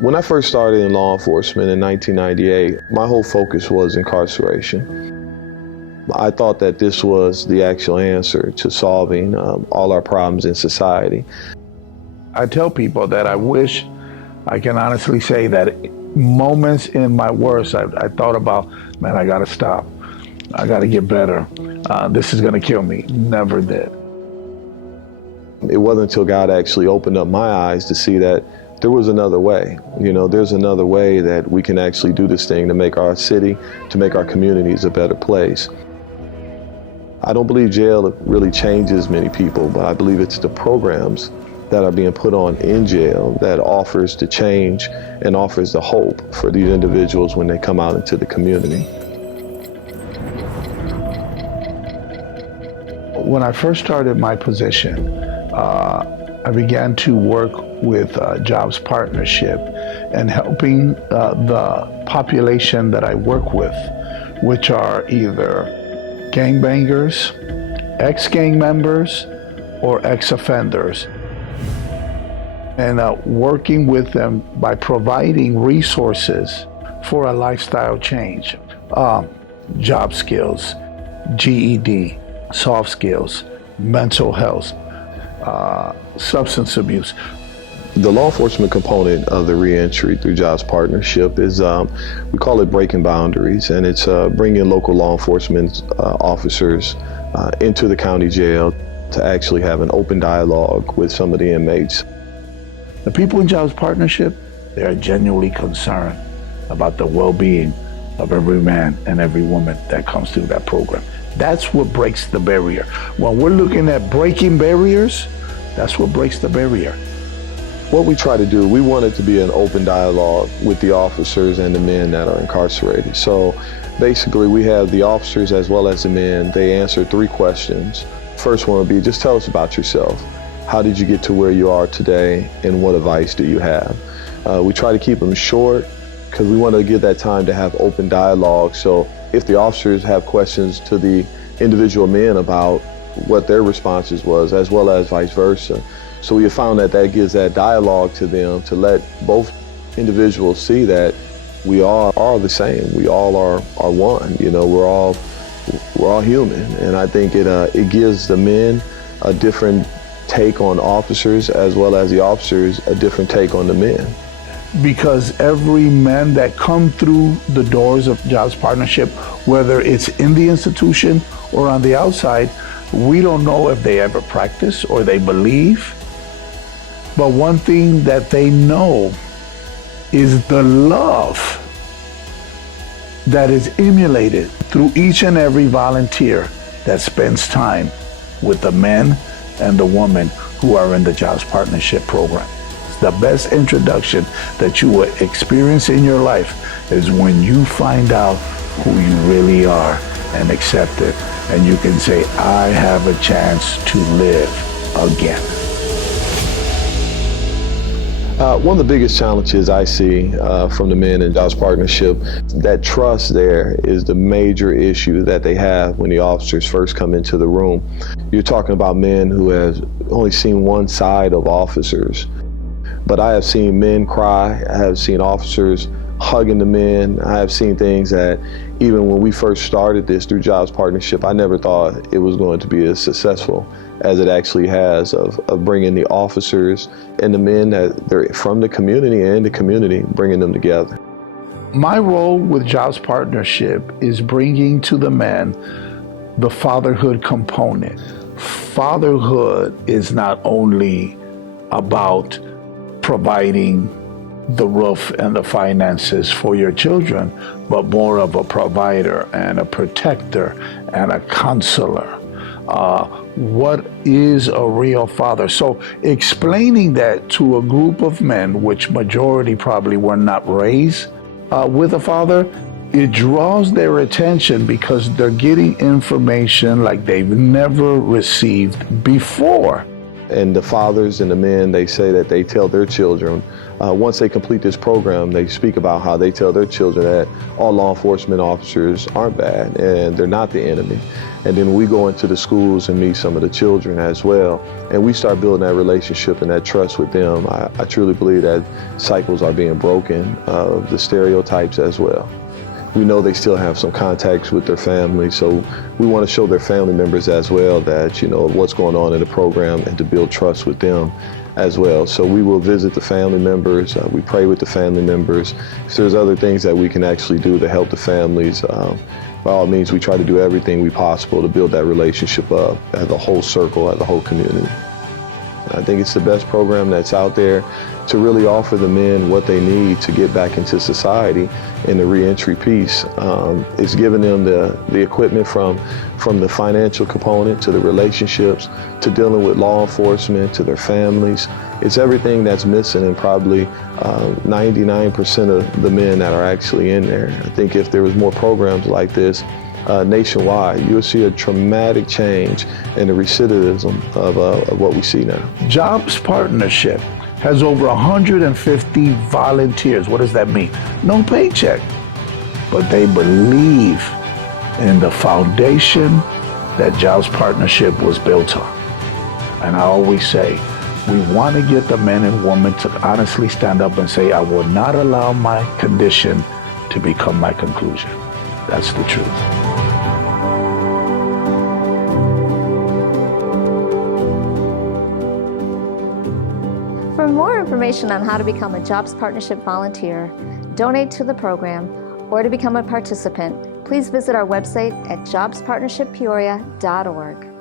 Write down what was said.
When I first started in law enforcement in 1998, my whole focus was incarceration. I thought that this was the actual answer to solving all our problems in society. I tell people that I wish I can honestly say that moments in my worst, I thought about, man, I gotta stop. I gotta get better. This is gonna kill me. Never did. It wasn't until God actually opened up my eyes to see that there was another way. You know, there's another way that we can actually do this thing to make our city, to make our communities a better place. I don't believe jail really changes many people, but I believe it's the programs that are being put on in jail that offers the change and offers the hope for these individuals when they come out into the community. When I first started my position, I began to work with Jobs Partnership and helping the population that I work with, which are either gangbangers, ex-gang members, or ex-offenders, and working with them by providing resources for a lifestyle change. Job skills, GED, soft skills, mental health, substance abuse. The law enforcement component of the reentry through Jobs Partnership is, we call it breaking boundaries, and it's bringing local law enforcement officers into the county jail to actually have an open dialogue with some of the inmates. The people in Jobs Partnership, they are genuinely concerned about the well-being of every man and every woman that comes through that program. That's what breaks the barrier. When we're looking at breaking barriers, that's what breaks the barrier. What we try to do, we want it to be an open dialogue with the officers and the men that are incarcerated. So basically we have the officers as well as the men, they answer 3 questions. First one would be, just tell us about yourself. How did you get to where you are today, and what advice do you have? We try to keep them short because we want to give that time to have open dialogue. So if the officers have questions to the individual men about what their responses was, as well as vice versa. So we have found that that gives that dialogue to them to let both individuals see that we all are the same. We all are one. You know, we're all human, and I think it gives the men a different take on officers, as well as the officers a different take on the men. Because every man that come through the doors of Jobs Partnership, whether it's in the institution or on the outside, we don't know if they ever practice or they believe. But one thing that they know is the love that is emulated through each and every volunteer that spends time with the men and the women who are in the Jobs Partnership program. The best introduction that you will experience in your life is when you find out who you really are and accept it, and you can say, I have a chance to live again. One of the biggest challenges I see from the men in Jobs Partnership, that trust there is the major issue that they have when the officers first come into the room. You're talking about men who have only seen one side of officers. But I have seen men cry, I have seen officers hugging the men, I have seen things that even when we first started this through Jobs Partnership, I never thought it was going to be as successful as it actually has, of bringing the officers and the men that they're from the community and the community, bringing them together. My role with Jobs Partnership is bringing to the men the fatherhood component. Fatherhood is not only about providing the roof and the finances for your children, but more of a provider and a protector and a counselor. What is a real father? So explaining that to a group of men, which majority probably were not raised with a father, it draws their attention because they're getting information like they've never received before. And the fathers and the men, they say that they tell their children, once they complete this program, they speak about how they tell their children that all law enforcement officers aren't bad and they're not the enemy. And then we go into the schools and meet some of the children as well. And we start building that relationship and that trust with them. I truly believe that cycles are being broken of the stereotypes as well. We know they still have some contacts with their family, so we want to show their family members as well that, you know, what's going on in the program and to build trust with them as well. So we will visit the family members, we pray with the family members. If there's other things that we can actually do to help the families, by all means, we try to do everything we possible to build that relationship up as a whole circle, as a whole community. I think it's the best program that's out there to really offer the men what they need to get back into society in the reentry piece. It's giving them the equipment from the financial component to the relationships to dealing with law enforcement to their families. It's everything that's missing in probably 99% of the men that are actually in there. I think if there was more programs like this nationwide, you'll see a dramatic change in the recidivism of what we see now. Jobs Partnership has over 150 volunteers. What does that mean? No paycheck, but they believe in the foundation that Jobs Partnership was built on. And I always say, we want to get the men and women to honestly stand up and say, I will not allow my condition to become my conclusion. That's the truth. For more information on how to become a Jobs Partnership volunteer, donate to the program, or to become a participant, please visit our website at jobspartnershippeoria.org.